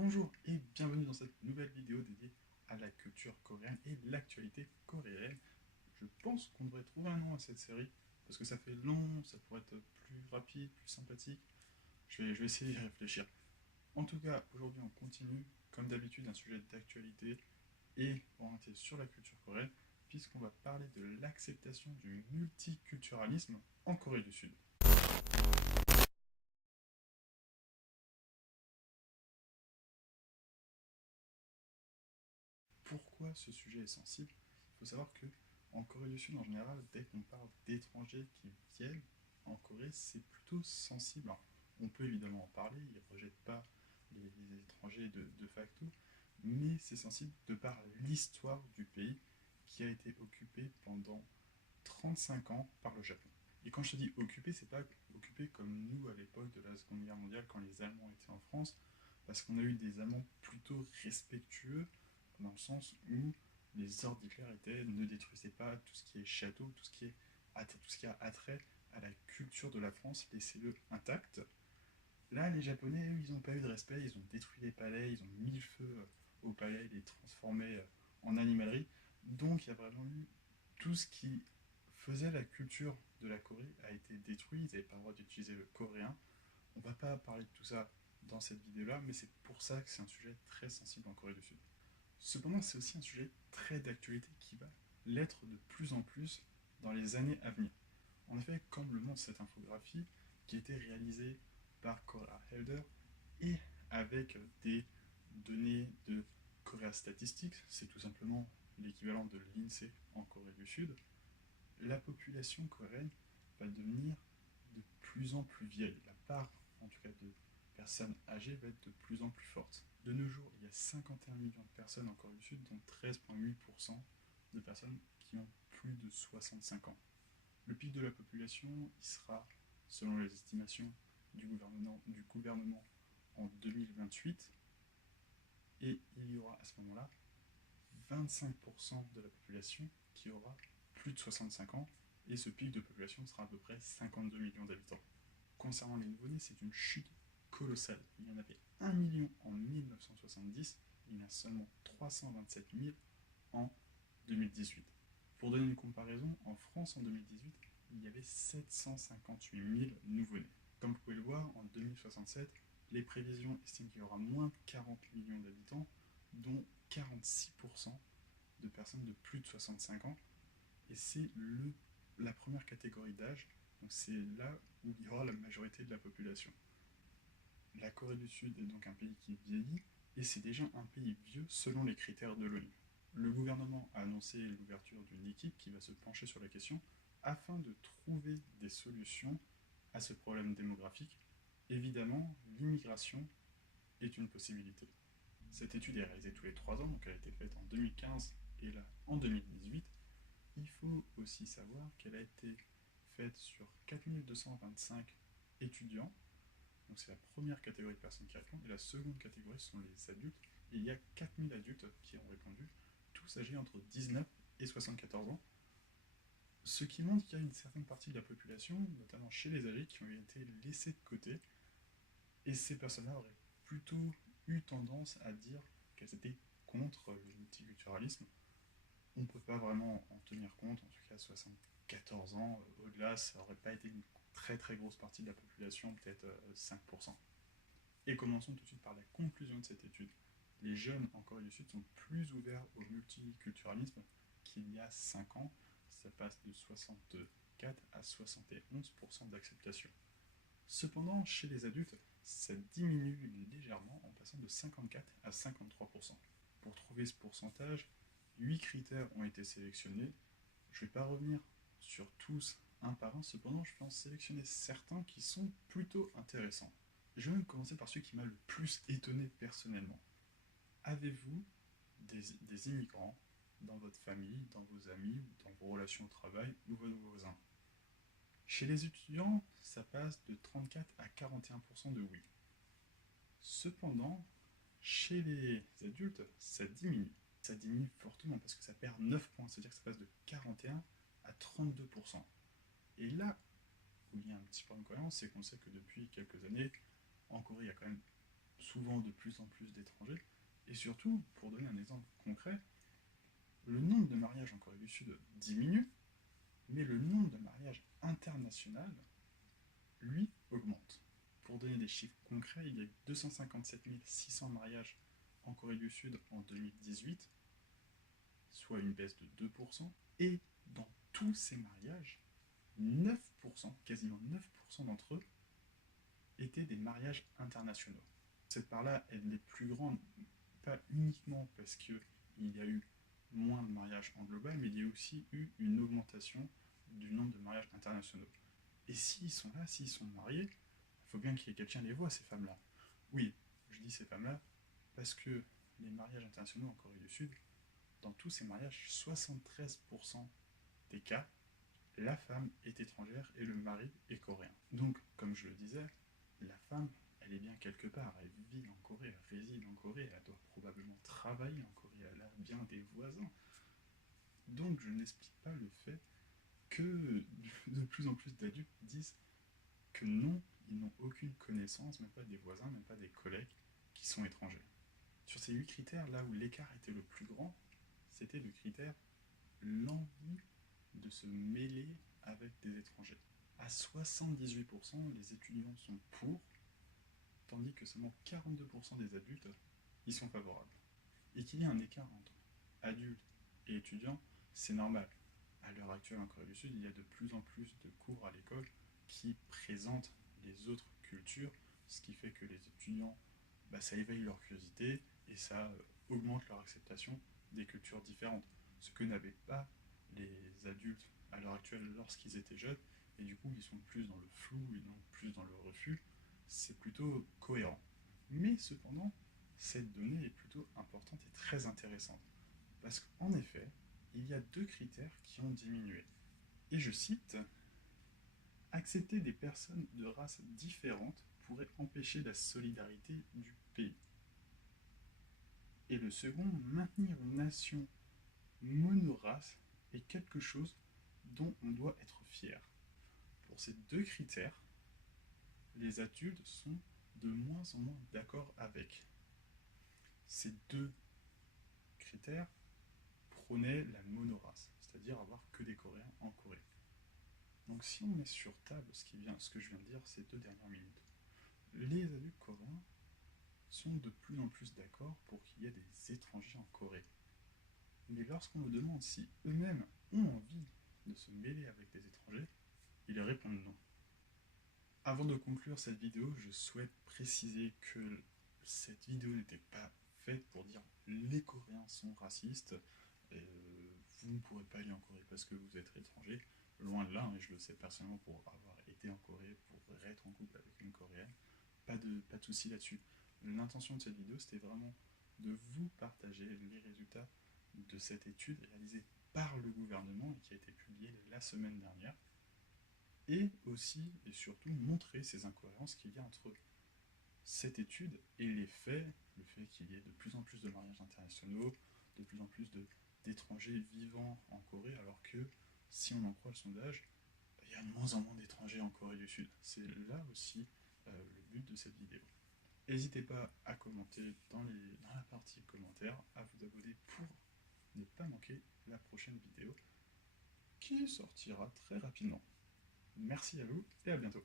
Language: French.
Bonjour et bienvenue dans cette nouvelle vidéo dédiée à la culture coréenne et l'actualité coréenne. Je pense qu'on devrait trouver un nom à cette série parce que ça fait long, ça pourrait être plus rapide, plus sympathique. Je vais essayer d'y réfléchir. En tout cas, aujourd'hui on continue, comme d'habitude, un sujet d'actualité et orienté sur la culture coréenne puisqu'on va parler de l'acceptation du multiculturalisme en Corée du Sud. Pourquoi ce sujet est sensible? Il faut savoir que en Corée du Sud, en général, dès qu'on parle d'étrangers qui viennent en Corée, c'est plutôt sensible. Alors, on peut évidemment en parler, ils ne rejettent pas les étrangers de facto, mais c'est sensible de par l'histoire du pays qui a été occupé pendant 35 ans par le Japon. Et quand je te dis occupé, c'est pas occupé comme nous à l'époque de la Seconde Guerre mondiale quand les Allemands étaient en France, parce qu'on a eu des Allemands plutôt respectueux dans le sens où les ordres d'Hitler étaient ne détruisez pas tout ce qui est château, tout ce qui a attrait à la culture de la France, laissez-le intact. Là, les Japonais, eux, ils n'ont pas eu de respect, ils ont détruit les palais, ils ont mis le feu aux palais, ils les transformaient en animalerie. Donc, il y a vraiment eu tout ce qui faisait la culture de la Corée a été détruit, ils n'avaient pas le droit d'utiliser le coréen. On ne va pas parler de tout ça dans cette vidéo-là, mais c'est pour ça que c'est un sujet très sensible en Corée du Sud. Cependant, c'est aussi un sujet très d'actualité qui va l'être de plus en plus dans les années à venir. En effet, comme le montre cette infographie, qui a été réalisée par Cora Helder et avec des données de Korea Statistics, c'est tout simplement l'équivalent de l'INSEE en Corée du Sud, la population coréenne va devenir de plus en plus vieille. La part, en tout cas, de personnes âgées va être de plus en plus forte. De nos jours, il y a 51 millions de personnes en Corée du Sud, dont 13,8% de personnes qui ont plus de 65 ans. Le pic de la population, il sera, selon les estimations du gouvernement en 2028, et il y aura à ce moment-là 25% de la population qui aura plus de 65 ans, et ce pic de population sera à peu près 52 millions d'habitants. Concernant les nouveau-nés, c'est une chute colossale. Il y en avait 1 million en 1970, il y en a seulement 327 000 en 2018. Pour donner une comparaison, en France en 2018, il y avait 758 000 nouveau-nés. Comme vous pouvez le voir, en 2067, les prévisions estiment qu'il y aura moins de 40 millions d'habitants, dont 46% de personnes de plus de 65 ans. Et c'est la première catégorie d'âge, donc c'est là où il y aura la majorité de la population. La Corée du Sud est donc un pays qui vieillit, et c'est déjà un pays vieux selon les critères de l'ONU. Le gouvernement a annoncé l'ouverture d'une équipe qui va se pencher sur la question afin de trouver des solutions à ce problème démographique. Évidemment, l'immigration est une possibilité. Cette étude est réalisée tous les 3 ans, donc elle a été faite en 2015 et là en 2018. Il faut aussi savoir qu'elle a été faite sur 4225 étudiants, donc c'est la première catégorie de personnes qui répondent, et la seconde catégorie sont les adultes, et il y a 4000 adultes qui ont répondu, tous âgés entre 19 et 74 ans, ce qui montre qu'il y a une certaine partie de la population, notamment chez les âgés, qui ont été laissés de côté, et ces personnes-là auraient plutôt eu tendance à dire qu'elles étaient contre le multiculturalisme. On ne peut pas vraiment en tenir compte, en tout cas 74 ans, au-delà, ça n'aurait pas été une très très grosse partie de la population, peut-être 5%. Et commençons tout de suite par la conclusion de cette étude. Les jeunes en Corée du Sud sont plus ouverts au multiculturalisme qu'il y a 5 ans. Ça passe de 64 à 71% d'acceptation. Cependant, chez les adultes, ça diminue légèrement en passant de 54 à 53%. Pour trouver ce pourcentage, 8 critères ont été sélectionnés. Je ne vais pas revenir sur tous un par un, cependant je vais en sélectionner certains qui sont plutôt intéressants. Je vais même commencer par celui qui m'a le plus étonné personnellement. Avez-vous des immigrants dans votre famille, dans vos amis, dans vos relations au travail ou vos voisins? Chez les étudiants, ça passe de 34 à 41% de oui. Cependant, chez les adultes, ça diminue. Ça diminue fortement parce que ça perd 9 points, c'est-à-dire que ça passe de 41 à 32%. Et là où il y a un petit point de cohérence, c'est qu'on sait que depuis quelques années, en Corée, il y a quand même souvent de plus en plus d'étrangers, et surtout, pour donner un exemple concret, le nombre de mariages en Corée du Sud diminue, mais le nombre de mariages internationaux, lui, augmente. Pour donner des chiffres concrets, il y a eu 257 600 mariages en Corée du Sud en 2018, soit une baisse de 2%, et dans tous ces mariages, 9%, quasiment 9% d'entre eux, étaient des mariages internationaux. Cette part-là, elle est plus grande, pas uniquement parce qu'il y a eu moins de mariages en global, mais il y a aussi eu une augmentation du nombre de mariages internationaux. Et s'ils sont là, s'ils sont mariés, il faut bien qu'il y ait quelqu'un les voit, ces femmes-là. Oui, je dis ces femmes-là parce que les mariages internationaux en Corée du Sud, dans tous ces mariages, 73% des cas, la femme est étrangère et le mari est coréen. Donc, comme je le disais, la femme, elle est bien quelque part, elle vit en Corée, elle réside en Corée, elle doit probablement travailler en Corée, elle a bien des voisins. Donc, je n'explique pas le fait que de plus en plus d'adultes disent que non, ils n'ont aucune connaissance, même pas des voisins, même pas des collègues qui sont étrangers. Sur ces 8 critères, là où l'écart était le plus grand, c'était le critère l'envie de se mêler avec des étrangers. À 78%, les étudiants sont pour, tandis que seulement 42% des adultes y sont favorables. Et qu'il y ait un écart entre adultes et étudiants, c'est normal. À l'heure actuelle en Corée du Sud, il y a de plus en plus de cours à l'école qui présentent les autres cultures, ce qui fait que les étudiants, ça éveille leur curiosité et ça augmente leur acceptation des cultures différentes. Ce que n'avaient pas les adultes à l'heure actuelle lorsqu'ils étaient jeunes, et du coup ils sont plus dans le flou et non plus dans le refus, c'est plutôt cohérent. Mais cependant, cette donnée est plutôt importante et très intéressante. Parce qu'en effet, il y a 2 critères qui ont diminué. Et je cite, accepter des personnes de races différentes pourrait empêcher la solidarité du pays. Et le second, maintenir une nation monorace est quelque chose dont on doit être fier. Pour ces 2 critères, les adultes sont de moins en moins d'accord avec. Ces 2 critères prônaient la monorace, c'est-à-dire avoir que des Coréens en Corée. Donc si on met sur table ce que je viens de dire ces 2 dernières minutes, les adultes coréens sont de plus en plus d'accord pour qu'il y ait des étrangers en Corée. Mais lorsqu'on me demande si eux-mêmes ont envie de se mêler avec des étrangers, ils répondent non. Avant de conclure cette vidéo, je souhaite préciser que cette vidéo n'était pas faite pour dire les Coréens sont racistes, vous ne pourrez pas aller en Corée parce que vous êtes étranger. Loin de là, et je le sais personnellement pour avoir été en Corée, pour être en couple avec une Coréenne, pas de souci là-dessus. L'intention de cette vidéo, c'était vraiment de vous partager les résultats de cette étude réalisée par le gouvernement et qui a été publiée la semaine dernière, et aussi et surtout montrer ces incohérences qu'il y a entre cette étude et les faits, le fait qu'il y ait de plus en plus de mariages internationaux, de plus en plus d'étrangers vivant en Corée, alors que, si on en croit le sondage, il y a de moins en moins d'étrangers en Corée du Sud. C'est là aussi le but de cette vidéo. N'hésitez pas à commenter dans la partie commentaires, à vous abonner pour ne pas manquer la prochaine vidéo qui sortira très rapidement. Merci à vous et à bientôt.